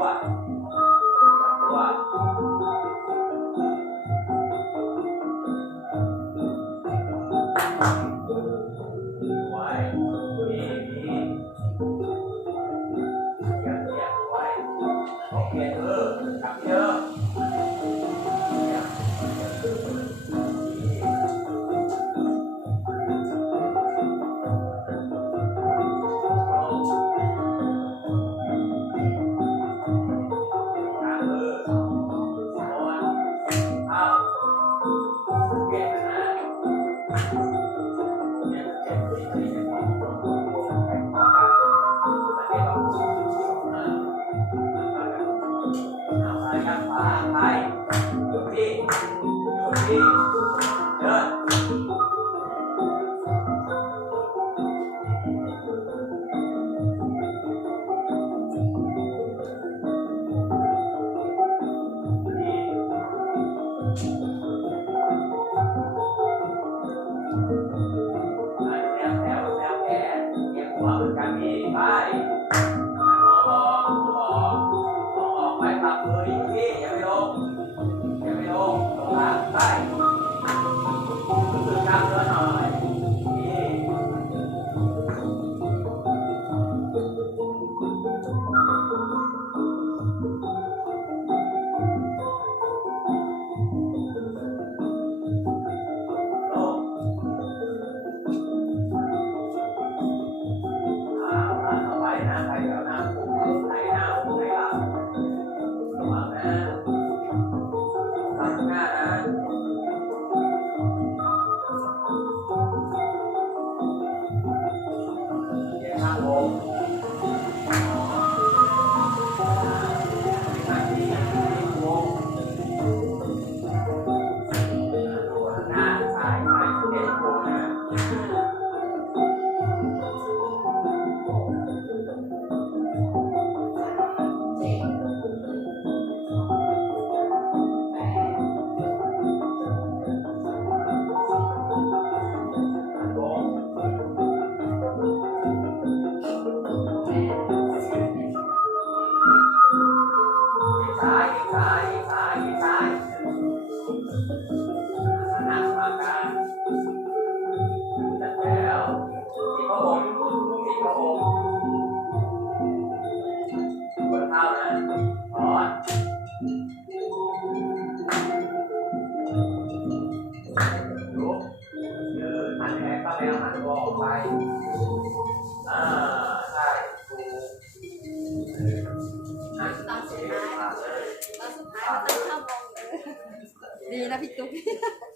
Quatro. Quatro. para vai. na pito.